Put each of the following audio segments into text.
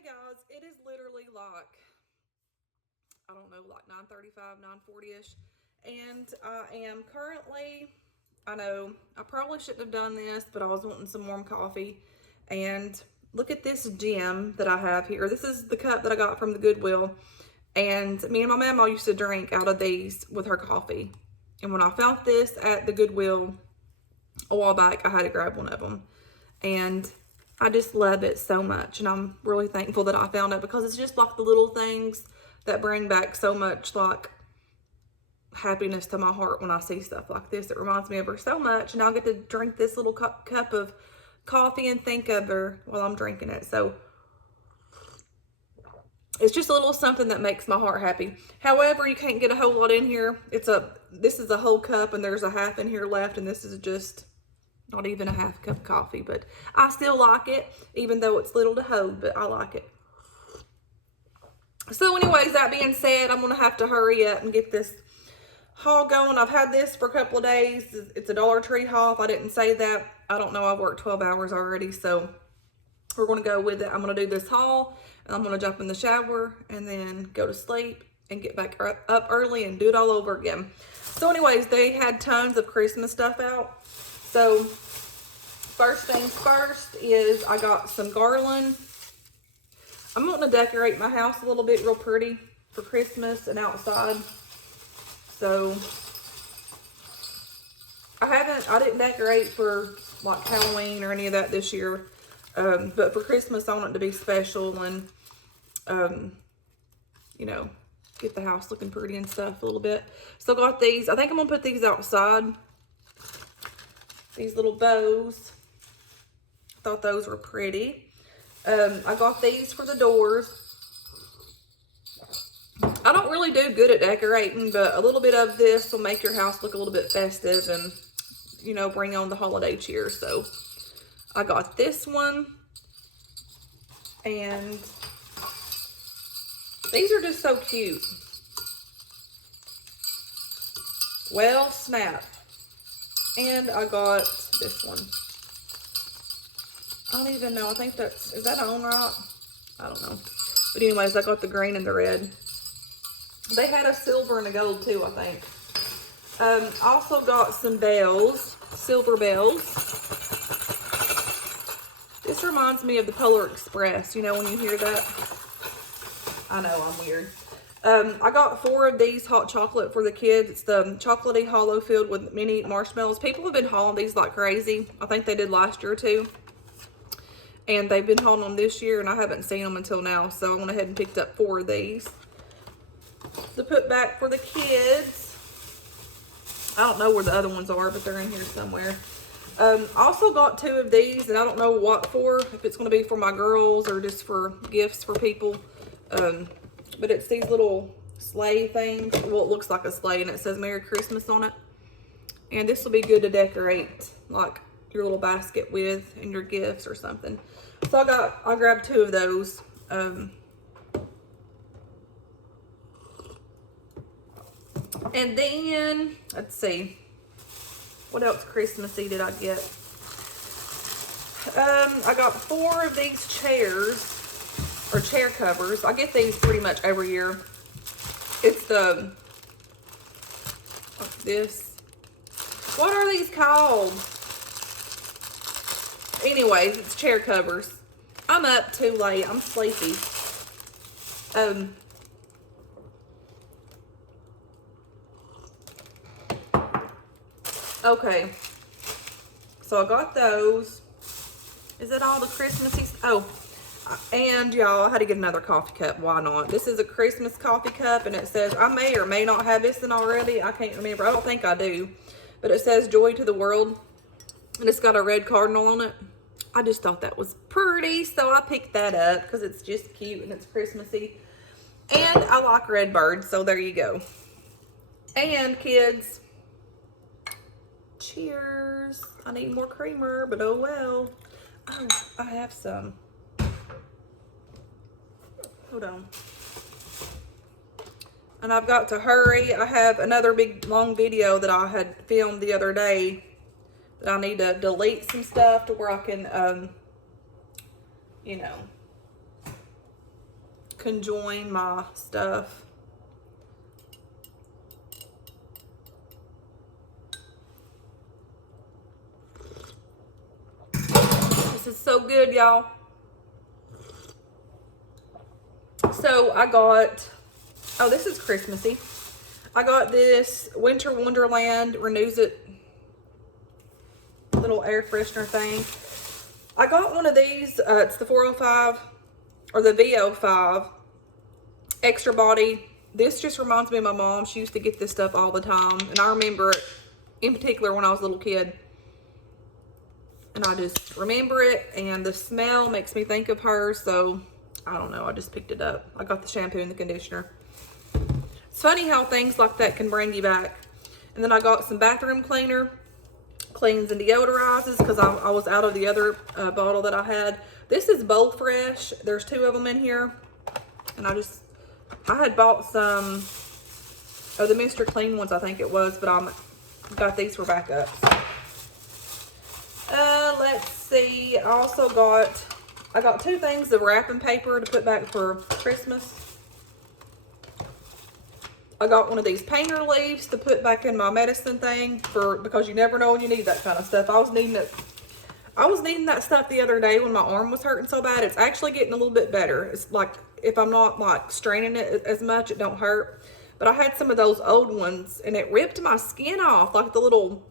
Hey guys, it is literally like, I don't know, like 9:35, 9:40ish. And I am currently, I know, I probably shouldn't have done this, but I was wanting some warm coffee. And look at this gem that I have here. This is the cup that I got from the Goodwill. And me and my mama used to drink out of these with her coffee. And when I found this at the Goodwill a while back, I had to grab one of them. And I just love it so much. And I'm really thankful that I found it, because it's just like the little things that bring back so much like happiness to my heart when I see stuff like this. It reminds me of her so much. And I'll get to drink this little cup of coffee and think of her while I'm drinking it. So it's just a little something that makes my heart happy. However, you can't get a whole lot in here. This is a whole cup and there's a half in here left, and this is just not even a half cup of coffee, but I still like it, even though it's little to hold, but I like it. So anyways, that being said, I'm gonna have to hurry up and get this haul going. I've had this for a couple of days. It's a Dollar Tree haul. If I didn't say that, I don't know. I've worked 12 hours already, so we're gonna go with it. I'm gonna do this haul, and I'm gonna jump in the shower and then go to sleep and get back up early and do it all over again. So anyways, they had tons of Christmas stuff out. So first things first is I got some Garland. I'm wanting to decorate my house a little bit real pretty for Christmas and outside. So I didn't decorate for like Halloween or any of that this year. But for Christmas, I want it to be special and, you know, get the house looking pretty and stuff a little bit. So I got these. I think I'm gonna put these outside. These little bows. I thought those were pretty. I got these for the doors. I don't really do good at decorating, but a little bit of this will make your house look a little bit festive and, you know, bring on the holiday cheer. So I got this one. And these are just so cute. Well, snap. And I got this one. I don't even know. I think is that on right? I don't know. But anyways, I got the green and the red. They had a silver and a gold too, I think. Also got some bells, silver bells. This reminds me of the Polar Express, you know, when you hear that. I know, I'm weird. I got 4 of these hot chocolate for the kids. It's the chocolatey hollow filled with mini marshmallows. People have been hauling these like crazy. I think they did last year too. And they've been hauling them this year, and I haven't seen them until now. So I went ahead and picked up 4 of these to put back for the kids. I don't know where the other ones are, but they're in here somewhere. Also got 2 of these, and I don't know what for, if it's going to be for my girls or just for gifts for people. But it's these little sleigh things. Well, it looks like a sleigh, and it says Merry Christmas on it. And this will be good to decorate like your little basket with and your gifts or something. So I grabbed 2 of those. And then, let's see, what else Christmassy did I get? I got 4 of these chairs, or chair covers. I get these pretty much every year. It's this. What are these called? Anyways, it's chair covers. I'm up too late. I'm sleepy. Okay. So I got those. Is that all the Christmassy? Oh, and y'all, I had to get another coffee cup. Why not? This is a Christmas coffee cup, and it says, I may or may not have this in already. I can't remember. I don't think I do. But it says Joy to the World. And it's got a red cardinal on it. I just thought that was pretty, so I picked that up because it's just cute and it's Christmassy. And I like red birds, so there you go. And kids, cheers. I need more creamer, but oh well. Oh, I have some. Hold on. And I've got to hurry. I have another big long video that I had filmed the other day that I need to delete some stuff to where I can, you know, conjoin my stuff. This is so good, y'all. So I got, oh, this is Christmassy. I got this Winter Wonderland Renews It little air freshener thing. I got one of these. It's the 405 or the VO5 extra body. This just reminds me of my mom. She used to get this stuff all the time, and I remember it in particular when I was a little kid. And I just remember it, and the smell makes me think of her. So I don't know, I just picked it up. I got the shampoo and the conditioner. It's funny how things like that can bring you back. And then I got some bathroom cleaner. Cleans and deodorizes because I was out of the other bottle that I had. This is Bowl Fresh. There's 2 of them in here. And I had bought some of the Mr. Clean ones, I think it was, but I got these for backups. Let's see. I got 2 things of wrapping paper to put back for Christmas. I got one of these painter leaves to put back in my medicine thing because you never know when you need that kind of stuff. I was needing that stuff the other day when my arm was hurting so bad. It's actually getting a little bit better. It's like if I'm not like straining it as much, it don't hurt. But I had some of those old ones and it ripped my skin off, like the little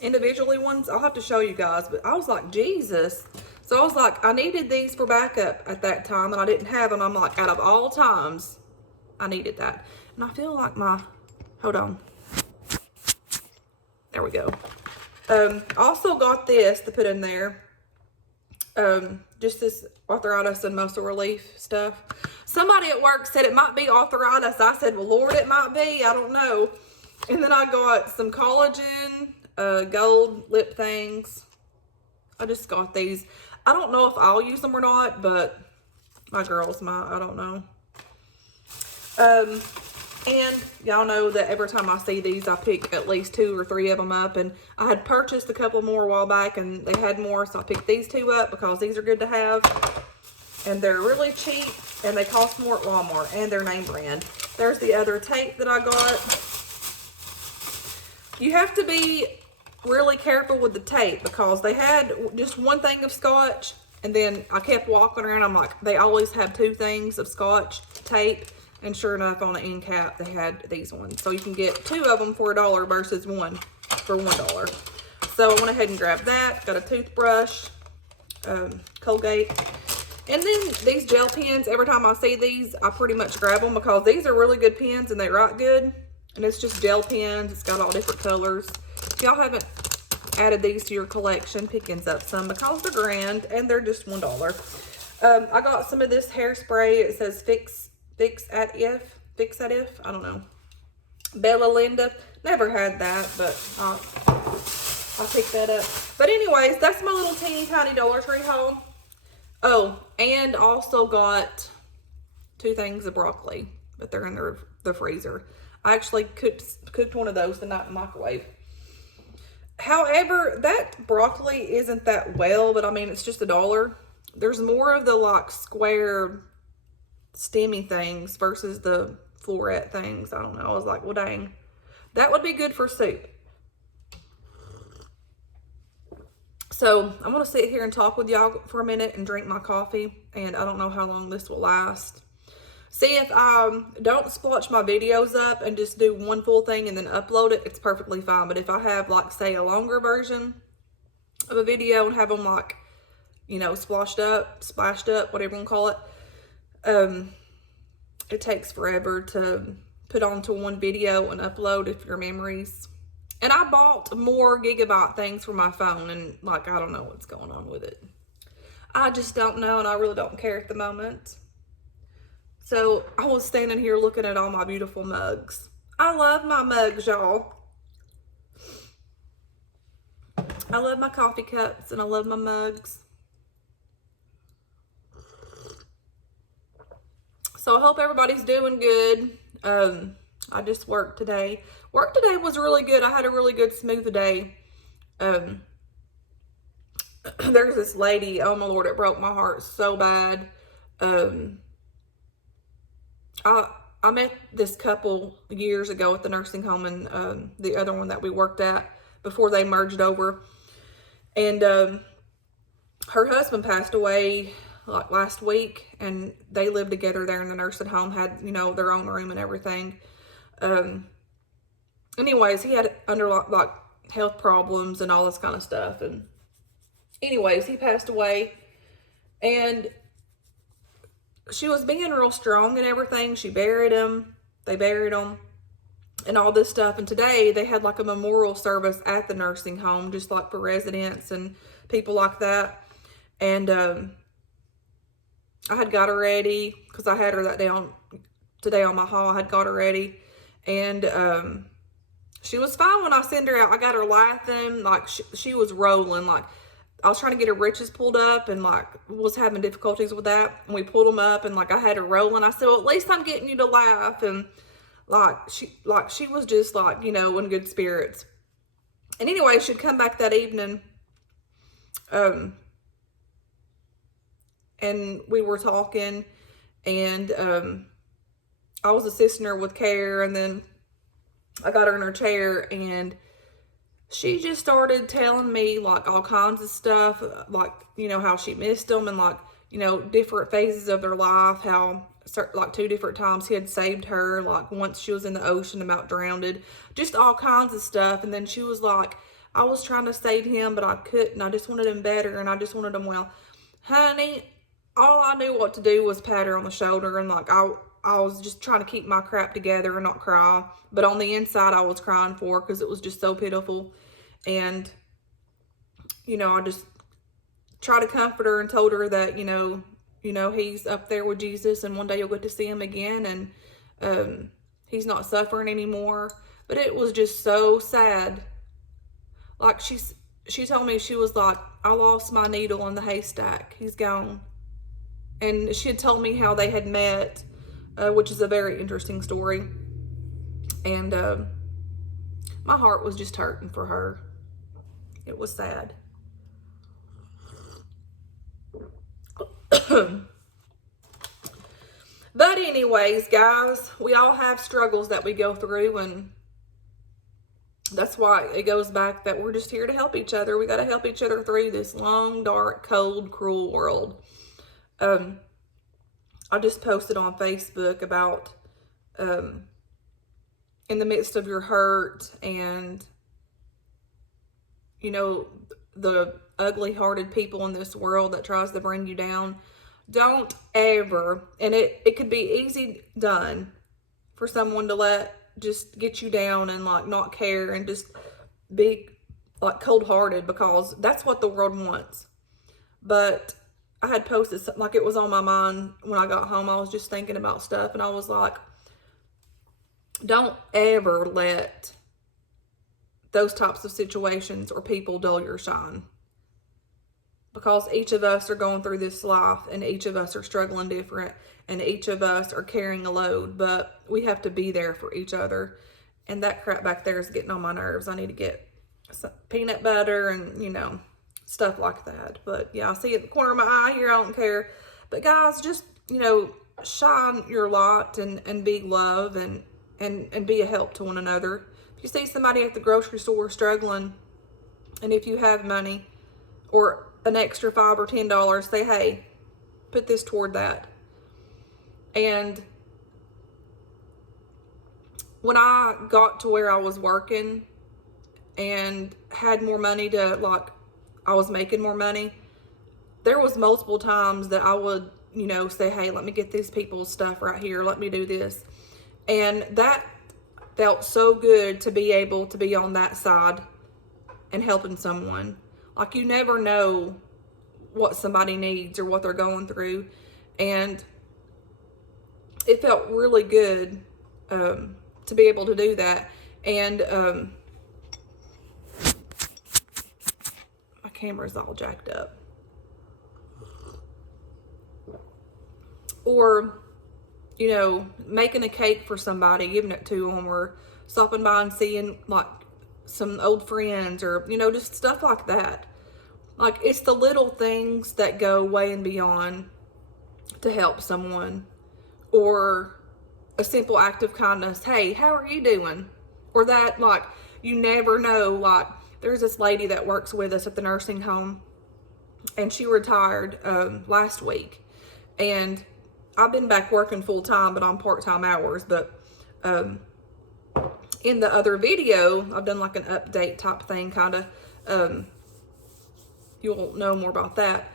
individually ones. I'll have to show you guys, but I was like, Jesus. So I was like, I needed these for backup at that time and I didn't have them. I'm like, out of all times, I needed that. And I feel like hold on. There we go. Also got this to put in there. Just this arthritis and muscle relief stuff. Somebody at work said it might be arthritis. I said, well, Lord, it might be. I don't know. And then I got some collagen, gold lip things. I just got these. I don't know if I'll use them or not, but my girls might. I don't know. And y'all know that every time I see these, I pick at least 2 or 3 of them up. And I had purchased a couple more a while back and they had more. So I picked these 2 up because these are good to have. And they're really cheap and they cost more at Walmart and they're name brand. There's the other tape that I got. You have to be really careful with the tape because they had just 1 thing of scotch. And then I kept walking around. I'm like, they always have 2 things of scotch tape. And sure enough, on the end cap, they had these ones. So you can get 2 of them for $1 versus 1 for $1. So I went ahead and grabbed that. Got a toothbrush, Colgate. And then these gel pens, every time I see these, I pretty much grab them because these are really good pens and they write good. And it's just gel pens. It's got all different colors. If y'all haven't added these to your collection, pickings up some because they're grand and they're just $1. I got some of this hairspray. It says Fix at If. I don't know. Bella Linda. Never had that, but I'll pick that up. But anyways, that's my little teeny tiny Dollar Tree haul. Oh, and also got 2 things of broccoli, but they're in the freezer. I actually cooked one of those the night in the microwave. However, that broccoli isn't that well, but I mean, it's just $1. There's more of the like square stemmy things versus the floret things. I don't know. I was like, well, dang, that would be good for soup. So I'm going to sit here and talk with y'all for a minute and drink my coffee. And I don't know how long this will last. See, if I don't splotch my videos up and just do one full thing and then upload it, it's perfectly fine. But if I have, like, say, a longer version of a video and have them, like, you know, splashed up, whatever you want to call it, it takes forever to put onto one video and upload if your memories. And I bought more gigabyte things for my phone, and, like, I don't know what's going on with it. I just don't know, and I really don't care at the moment. So I was standing here looking at all my beautiful mugs. I love my mugs, y'all. I love my coffee cups, and I love my mugs. So I hope everybody's doing good. I just worked today. Work today was really good. I had a really good, smooth day. There's this lady, oh my Lord, it broke my heart so bad. I met this couple years ago at the nursing home, and the other one that we worked at before they merged over. And her husband passed away like last week, and they lived together there in the nursing home, had, you know, their own room and everything. Anyways, he had like health problems and all this kind of stuff. And anyways, he passed away, and she was being real strong and everything. She buried him. They buried him and all this stuff. And today they had like a memorial service at the nursing home, just like for residents and people like that. And I had got her ready because I had her that day today on my haul. I had got her ready, and she was fine when I sent her out. I got her laughing, like she was rolling. Like I was trying to get her britches pulled up, and like was having difficulties with that. And we pulled them up, and like I had her rolling. I said, well, at least I'm getting you to laugh. And she was just like, you know, in good spirits. And anyway, she'd come back that evening, and we were talking, and I was assisting her with care, and then I got her in her chair, and she just started telling me like all kinds of stuff, like, you know, how she missed them, and like, you know, different phases of their life, how like 2 different times he had saved her, like once she was in the ocean about drowned, just all kinds of stuff. And then she was like, I was trying to save him, but I couldn't. I just wanted him better, and I just wanted him well. Honey, all I knew what to do was pat her on the shoulder, and like I was just trying to keep my crap together and not cry. But on the inside, I was crying for her because it was just so pitiful. And, you know, I just tried to comfort her and told her that, you know, he's up there with Jesus, and one day you'll get to see him again, and he's not suffering anymore. But it was just so sad. Like she told me, she was like, I lost my needle in the haystack. He's gone. And she had told me how they had met, which is a very interesting story. And my heart was just hurting for her. It was sad. But anyways, guys, we all have struggles that we go through, and that's why it goes back that we're just here to help each other. We got to help each other through this long, dark, cold, cruel world. I just posted on Facebook about in the midst of your hurt and, you know, the ugly-hearted people in this world that tries to bring you down. Don't ever, and it could be easy done for someone to just get you down and like not care and just be like cold-hearted, because that's what the world wants. But I had posted something, like it was on my mind when I got home. I was just thinking about stuff, and I was like, don't ever let those types of situations or people dull your shine. Because each of us are going through this life, and each of us are struggling different, and each of us are carrying a load, but we have to be there for each other. And that crap back there is getting on my nerves. I need to get some peanut butter and, you know, stuff like that. But yeah, I see it in the corner of my eye here. I don't care. But guys, just, you know, shine your light and be love and be a help to one another. If you see somebody at the grocery store struggling, and if you have money or an extra $5 or $10, say, hey, put this toward that. And when I got to where I was working and had more money to, like, I was making more money, there was multiple times that I would, you know, say, hey, let me get these people's stuff right here. Let me do this. And that felt so good to be able to be on that side and helping someone. Like, you never know what somebody needs or what they're going through. And it felt really good to be able to do that. And my camera's all jacked up. Or, you know, making a cake for somebody, giving it to them, or stopping by and seeing like some old friends, or, you know, just stuff like that. Like, it's the little things that go way and beyond to help someone. Or, a simple act of kindness. Hey, how are you doing? Or that, like, you never know. Like, there's this lady that works with us at the nursing home, and she retired last week. And I've been back working full time, but on part-time hours. But in the other video, I've done like an update type thing, kind of. You'll know more about that.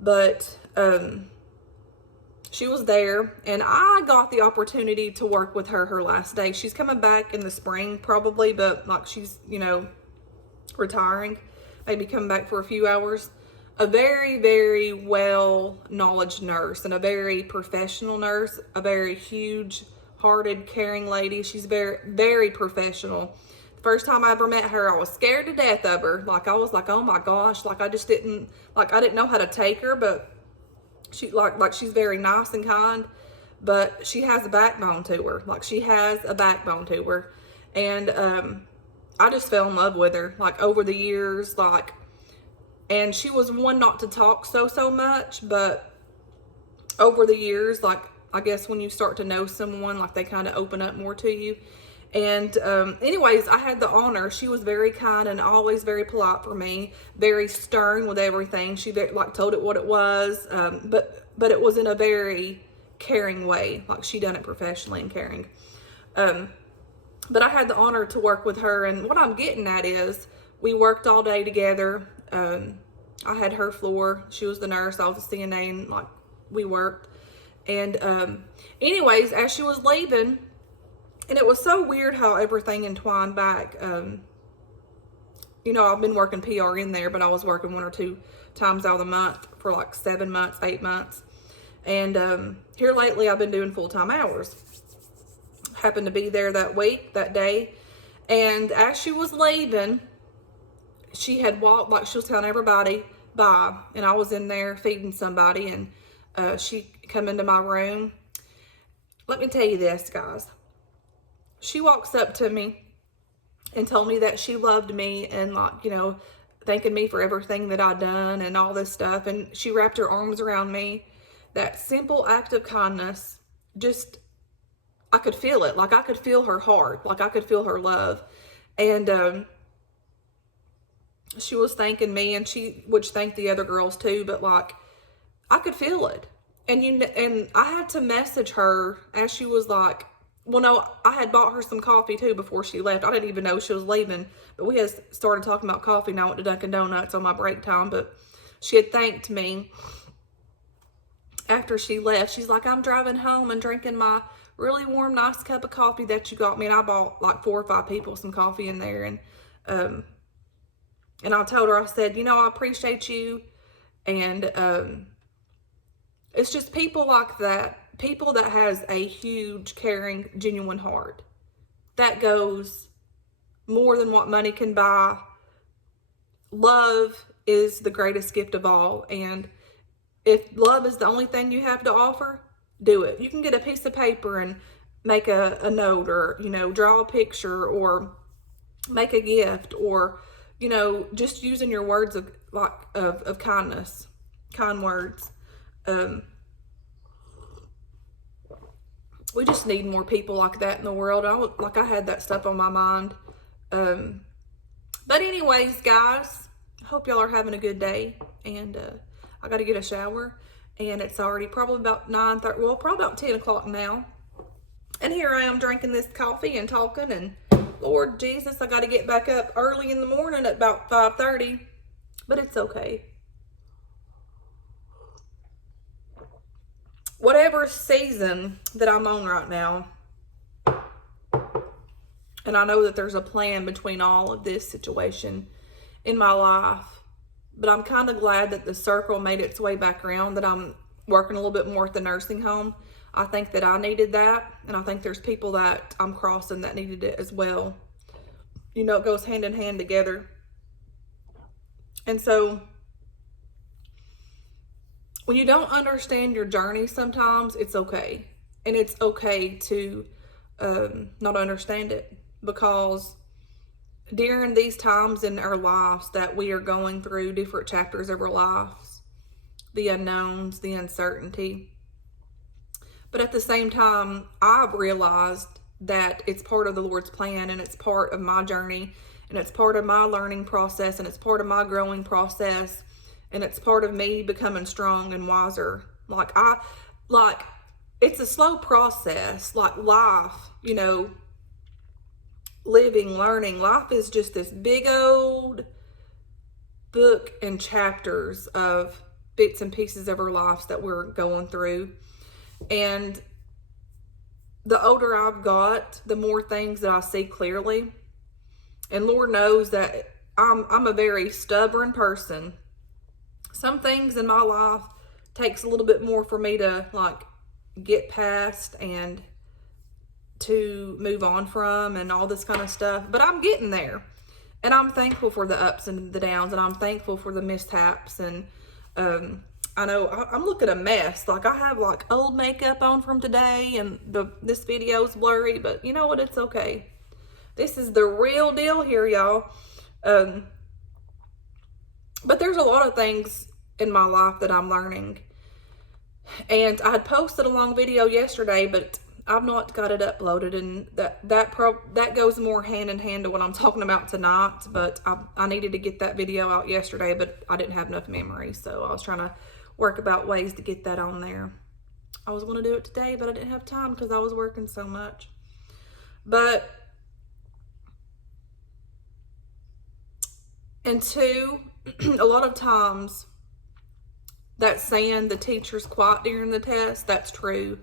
But she was there, and I got the opportunity to work with her last day. She's coming back in the spring probably, but like she's, you know, retiring, maybe coming back for a few hours. A very, very well-knowledge nurse, and a very professional nurse, a very huge-hearted, caring lady. She's very, very professional. The first time I ever met her, I was scared to death of her. Like, I was like, oh my gosh, like I just didn't, like I didn't know how to take her, but she, like she's very nice and kind, but she has a backbone to her. Like, she has a backbone to her. And I just fell in love with her, like, over the years, like. And she was one not to talk so much, but over the years, like, I guess when you start to know someone, like, they kind of open up more to you. And anyways, I had the honor. She was very kind and always very polite for me, very stern with everything. She like told it what it was, but it was in a very caring way. Like, she done it professionally and caring. But I had the honor to work with her, and what I'm getting at is we worked all day together. I had her floor. She was the nurse. I was the CNA, and like we worked. And anyways, as she was leaving, and it was so weird how everything entwined back. You know, I've been working PRN there, but I was working 1 or 2 times out of the month for like 7 months, 8 months. And here lately, I've been doing full-time hours. Happened to be there that week, that day. And as she was leaving, she had walked, like she was telling everybody bye, and I was in there feeding somebody, and she come into my room. Let me tell you this, guys. She walks up to me and told me that she loved me, and like, you know, thanking me for everything that I'd done and all this stuff. And she wrapped her arms around me. That simple act of kindness, just, I could feel it. Like, I could feel her heart. Like, I could feel her love. And she was thanking me, and she would thank the other girls too, but like, I could feel it. And I had to message her as she was like, well, no, I had bought her some coffee too before she left. I didn't even know she was leaving, but we had started talking about coffee, and I went to Dunkin' Donuts on my break time. But she had thanked me after she left. She's like, I'm driving home and drinking my really warm, nice cup of coffee that you got me. And I bought like 4 or 5 people some coffee in there. And I told her, I said, you know, I appreciate you. And it's just people like that, people that has a huge, caring, genuine heart. That goes more than what money can buy. Love is the greatest gift of all. And if love is the only thing you have to offer, do it. You can get a piece of paper and make a note, or, you know, draw a picture, or make a gift, or, you know, just using your words of kindness, kind words. We just need more people like that in the world. I had that stuff on my mind. But anyways, guys, I hope y'all are having a good day. And I got to get a shower, and it's already probably about 9:30. Well, probably about 10 o'clock now. And here I am drinking this coffee and talking, and Lord Jesus, I got to get back up early in the morning at about 5:30, but it's okay. Whatever season that I'm on right now, and I know that there's a plan between all of this situation in my life, but I'm kind of glad that the circle made its way back around, that I'm working a little bit more at the nursing home. I think that I needed that, and I think there's people that I'm crossing that needed it as well. You know, it goes hand in hand together. And so, when you don't understand your journey sometimes, it's okay. And it's okay to not understand it, because during these times in our lives that we are going through different chapters of our lives, the unknowns, the uncertainty. But at the same time, I've realized that it's part of the Lord's plan, and it's part of my journey, and it's part of my learning process, and it's part of my growing process, and it's part of me becoming strong and wiser. It's a slow process, like life, living, learning. Life is just this big old book and chapters of bits and pieces of our lives that we're going through. And the older I've got, the more things that I see clearly. And Lord knows that I'm a very stubborn person. Some things in my life takes a little bit more for me to get past and to move on from and all this kind of stuff. But I'm getting there. And I'm thankful for the ups and the downs, and I'm thankful for the mishaps. And I know I'm looking a mess. I have old makeup on from today, and this video's blurry, but you know what? It's okay. This is the real deal here, y'all. But there's a lot of things in my life that I'm learning. And I had posted a long video yesterday, but I've not got it uploaded, and that goes more hand in hand to what I'm talking about tonight. But I needed to get that video out yesterday, but I didn't have enough memory, so I was trying to work about ways to get that on there. I was going to do it today, but I didn't have time because I was working so much. But and two, a lot of times that saying the teacher's quiet during the test, that's true.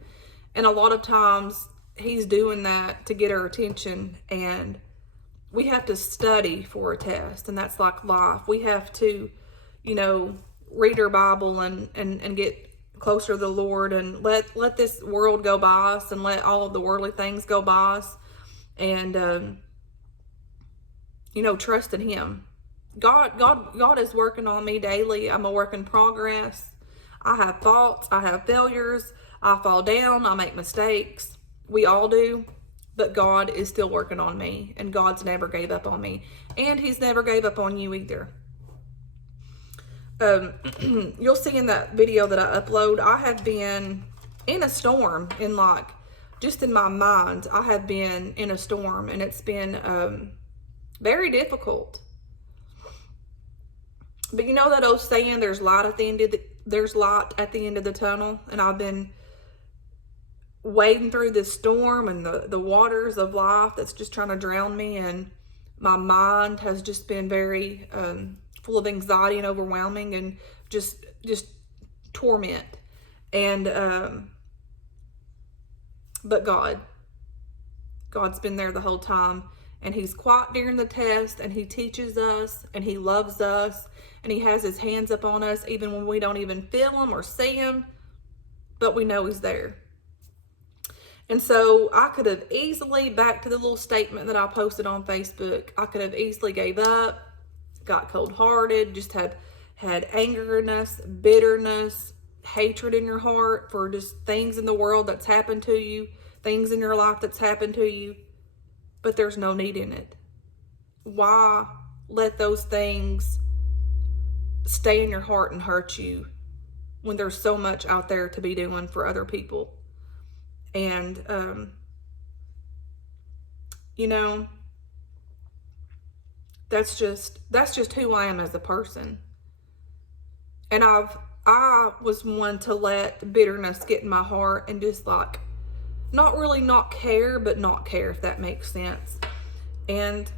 And a lot of times he's doing that to get our attention, and we have to study for a test, and that's like life. We have to, read our Bible and get closer to the Lord, and let this world go by us, and let all of the worldly things go by us, and trust in Him. God is working on me daily. I'm a work in progress. I have faults, I have failures, I fall down, I make mistakes. We all do, but God is still working on me, and God's never gave up on me, and He's never gave up on you either. You'll see in that video that I upload, I have been in a storm, just in my mind. I have been in a storm, and it's been very difficult. But you know that old saying, there's light at the end of the tunnel, and I've been wading through this storm and the waters of life that's just trying to drown me, and my mind has just been very full of anxiety and overwhelming, and just torment. And but God's been there the whole time, and He's quiet during the test, and He teaches us, and He loves us, and He has His hands up on us even when we don't even feel Him or see Him, but we know He's there. And so I could have easily, back to the little statement that I posted on Facebook, I could have easily gave up, got cold-hearted, just had angerness, bitterness, hatred in your heart for just things in the world that's happened to you, things in your life that's happened to you, but there's no need in it. Why let those things stay in your heart and hurt you when there's so much out there to be doing for other people? And, that's just who I am as a person. And I was one to let bitterness get in my heart and just not really not care, but not care, if that makes sense. And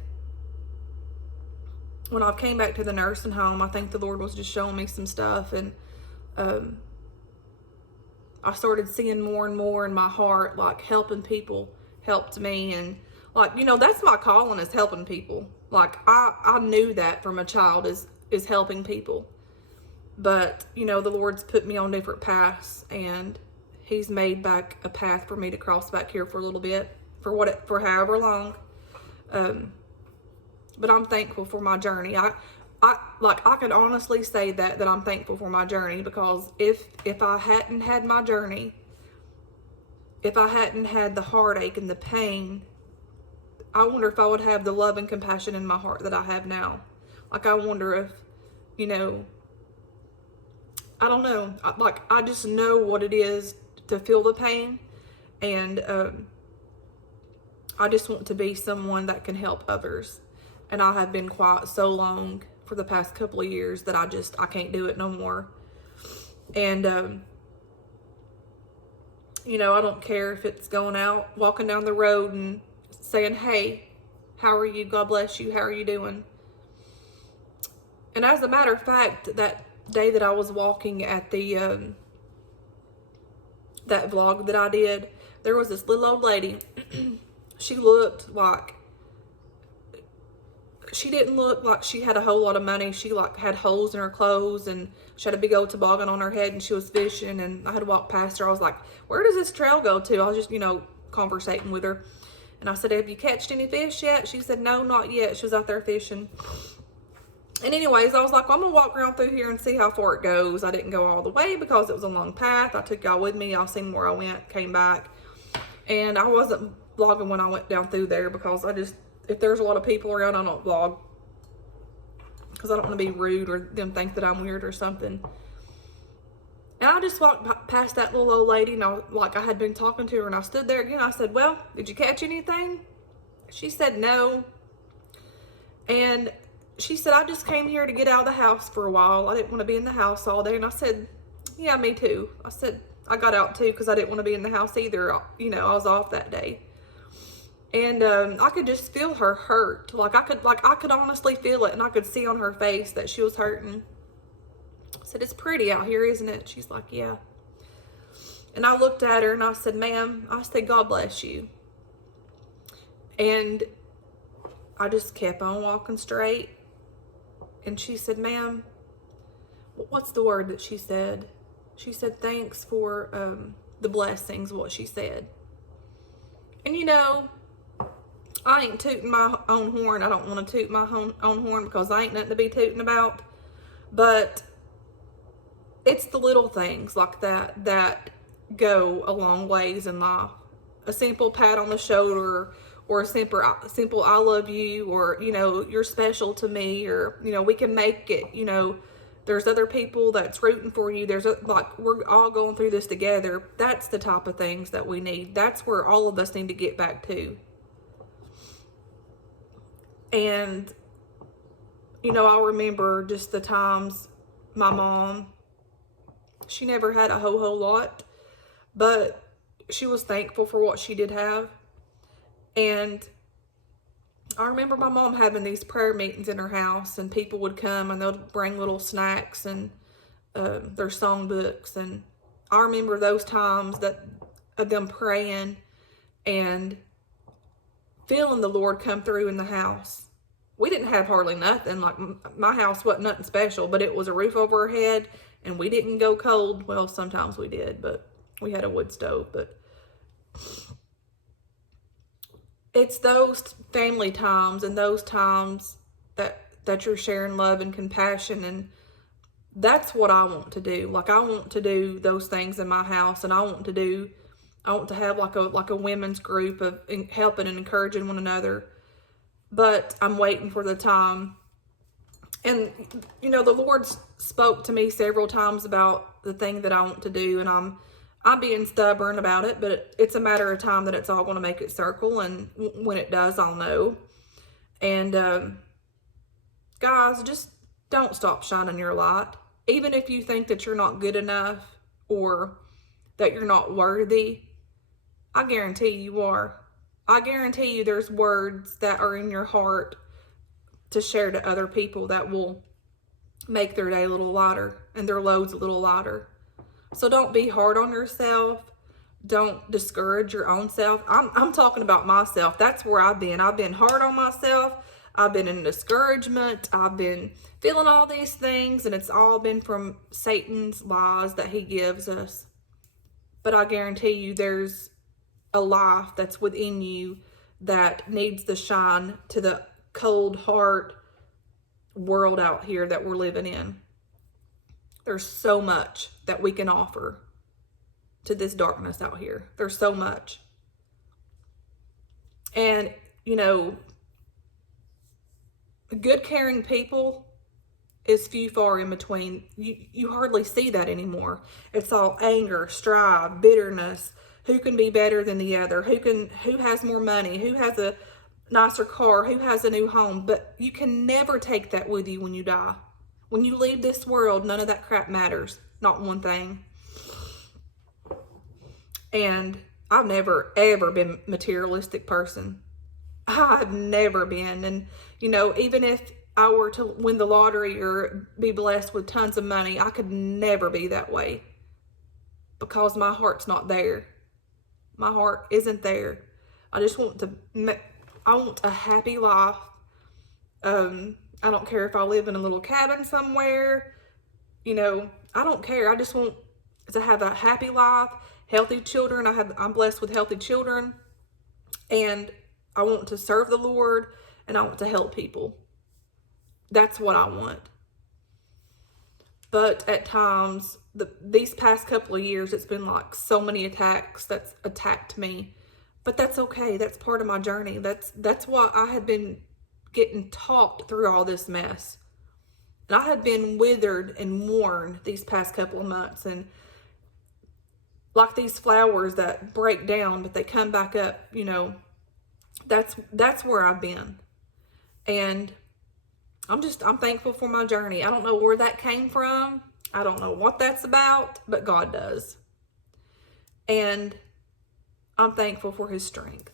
when I came back to the nursing home, I think the Lord was just showing me some stuff, and I started seeing more and more in my heart, helping people helped me. And that's my calling, is helping people. I knew that from a child, is helping people. But, the Lord's put me on different paths, and He's made back a path for me to cross back here for a little bit, for however long. But I'm thankful for my journey. I can honestly say that I'm thankful for my journey, because if I hadn't had my journey, if I hadn't had the heartache and the pain, I wonder if I would have the love and compassion in my heart that I have now. I wonder if, I don't know. I just know what it is to feel the pain, And I just want to be someone that can help others. And I have been quiet so long for the past couple of years that I can't do it no more. And, you know, I don't care if it's going out, walking down the road and saying, hey, how are you? God bless you. How are you doing? And as a matter of fact, that day that I was walking at the, that vlog that I did, there was this little old lady. She looked like, she didn't look like she had a whole lot of money. She like had holes in her clothes, and she had a big old toboggan on her head, and she was fishing, and I had to walk past her. I was like, where does this trail go to? I was just, you know, conversating with her. And I said, have you catched any fish yet? She said, no, not yet. She was out there fishing. And anyways, I was like, well, I'm going to walk around through here and see how far it goes. I didn't go all the way because it was a long path. I took y'all with me. Y'all seen where I went, came back. And I wasn't vlogging when I went down through there because I just, if there's a lot of people around, I don't vlog. Because I don't want to be rude or them think that I'm weird or something. And I just walked past that little old lady, and I had been talking to her, and I stood there again. I said, well, did you catch anything? She said no. And she said, I just came here to get out of the house for a while. I didn't want to be in the house all day. And I said, yeah, me too. I said, I got out too because I didn't want to be in the house either. You know, I was off that day. And I could just feel her hurt. I could honestly feel it, and I could see on her face that she was hurting. I said, it's pretty out here, isn't it? She's like, yeah. And I looked at her and I said, ma'am, I said, God bless you. And I just kept on walking straight. And she said, ma'am, what's the word that she said? She said, thanks for the blessings, what she said. And you know, I ain't tooting my own horn. I don't want to toot my own horn because I ain't nothing to be tooting about. But it's the little things like that that go a long ways in life. A simple pat on the shoulder, or a simple I love you, or, you know, you're special to me, or, you know, we can make it, you know, there's other people that's rooting for you. We're all going through this together. That's the type of things that we need. That's where all of us need to get back to. And, you know, I remember just the times my mom, she never had a whole lot, but she was thankful for what she did have. And I remember my mom having these prayer meetings in her house, and people would come and they'll bring little snacks and their songbooks. And I remember those times of them praying and feeling the Lord come through in the house. We didn't have hardly nothing. Like, my house wasn't nothing special, but it was a roof over our head, and we didn't go cold. Well, sometimes we did, but we had a wood stove. But it's those family times and those times that you're sharing love and compassion, and that's what I want to do. Like, I want to do those things in my house, and I want to have like a women's group of helping and encouraging one another. But I'm waiting for the time. And, you know, the Lord spoke to me several times about the thing that I want to do, and I'm being stubborn about it, but it's a matter of time that it's all going to make it circle, and when it does, I'll know. And guys, just don't stop shining your light. Even if you think that you're not good enough or that you're not worthy, I guarantee you are. I guarantee you there's words that are in your heart to share to other people that will make their day a little lighter and their loads a little lighter. So don't be hard on yourself. Don't discourage your own self. I'm talking about myself. That's where I've been. I've been hard on myself. I've been in discouragement. I've been feeling all these things, and it's all been from Satan's lies that he gives us. But I guarantee you there's a life that's within you that needs to shine to the cold, hard world out here that we're living in. There's so much that we can offer to this darkness out here. There's so much. And, you know, good, caring people is few far in between. You hardly see that anymore. It's all anger, strife, bitterness, who can be better than the other, who has more money, who has a nicer car, who has a new home. But you can never take that with you when you die. When you leave this world, none of that crap matters. Not one thing. And I've never, ever been a materialistic person. I've never been. And, you know, even if I were to win the lottery or be blessed with tons of money, I could never be that way. Because my heart's not there. My heart isn't there. I just want I want a happy life. I don't care if I live in a little cabin somewhere. You know, I don't care. I just want to have a happy life, healthy children. I'm blessed with healthy children. And I want to serve the Lord, and I want to help people. That's what I want. But at times, these past couple of years, it's been like so many attacks that's attacked me. But that's okay. That's part of my journey. That's what I had been getting taught through all this mess. And I had been withered and worn these past couple of months. And like these flowers that break down, but they come back up, you know, that's where I've been. And I'm thankful for my journey. I don't know where that came from. I don't know what that's about, but God does. And I'm thankful for his strength.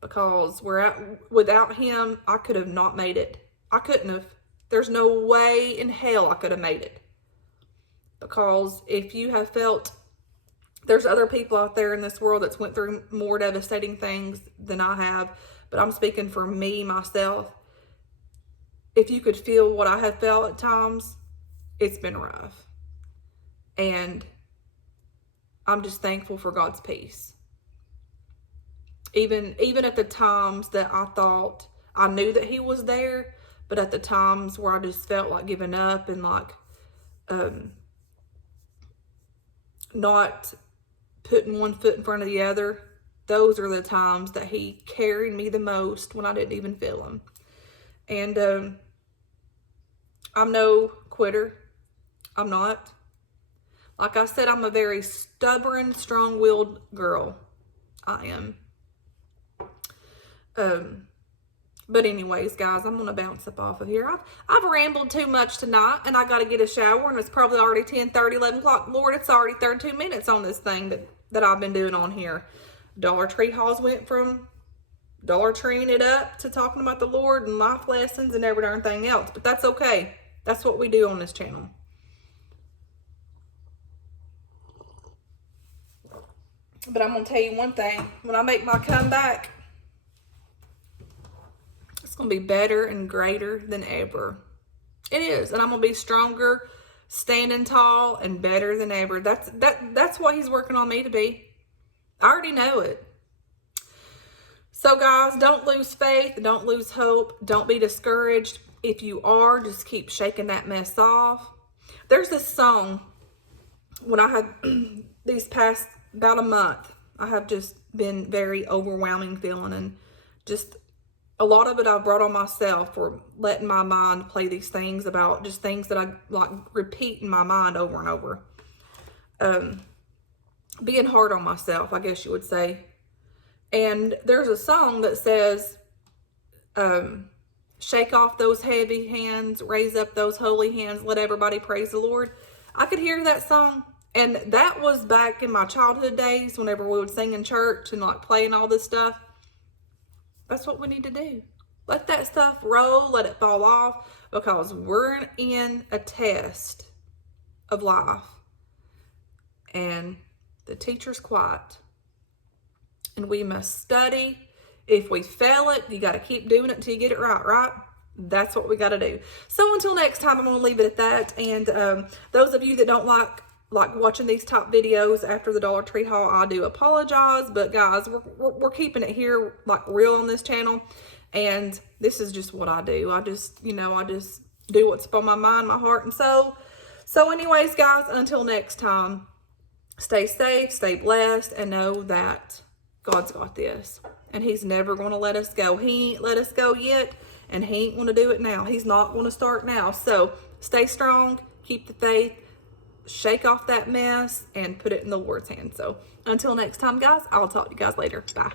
Because without him, I could have not made it. I couldn't have. There's no way in hell I could have made it. Because if you have felt, there's other people out there in this world that's went through more devastating things than I have. But I'm speaking for me, myself. If you could feel what I have felt at times, it's been rough. And I'm just thankful for God's peace. Even at the times that I thought I knew that he was there, but at the times where I just felt like giving up and like not putting one foot in front of the other, those are the times that he carried me the most when I didn't even feel him. And I'm no quitter. I'm not. Like I said, I'm a very stubborn, strong-willed girl. I am. But anyways, guys, I'm going to bounce up off of here. I've rambled too much tonight, and I got to get a shower, and it's probably already 10:30, 11 o'clock. Lord, it's already 32 minutes on this thing that I've been doing on here. Dollar Tree hauls went from Dollar Treeing it up to talking about the Lord and life lessons and every darn thing else. But that's okay. That's what we do on this channel. But I'm going to tell you one thing. When I make my comeback, it's going to be better and greater than ever. It is. And I'm going to be stronger, standing tall, and better than ever. That's what he's working on me to be. I already know it. So guys, don't lose faith. Don't lose hope. Don't be discouraged. If you are, just keep shaking that mess off. There's this song, when I had these past about a month, I have just been very overwhelming feeling, and just a lot of it I've brought on myself for letting my mind play these things about just things that I like repeat in my mind over and over. Being hard on myself, I guess you would say. And there's a song that says, shake off those heavy hands, raise up those holy hands, let everybody praise the Lord. I could hear that song. And that was back in my childhood days, whenever we would sing in church and like playing all this stuff. That's what we need to do. Let that stuff roll, let it fall off, because we're in a test of life. And the teacher's quiet. And we must study. If we fail it, you got to keep doing it until you get it right, right? That's what we got to do. So until next time, I'm going to leave it at that. And those of you that don't like watching these top videos after the Dollar Tree haul, I do apologize. But guys, we're keeping it here like real on this channel. And this is just what I do. I just do what's on my mind, my heart, and soul. So anyways, guys, until next time, stay safe, stay blessed, and know that God's got this. And he's never going to let us go. He ain't let us go yet, and he ain't going to do it now. He's not going to start now. So stay strong, keep the faith, shake off that mess and put it in the Lord's hands. So until next time, guys, I'll talk to you guys later. Bye.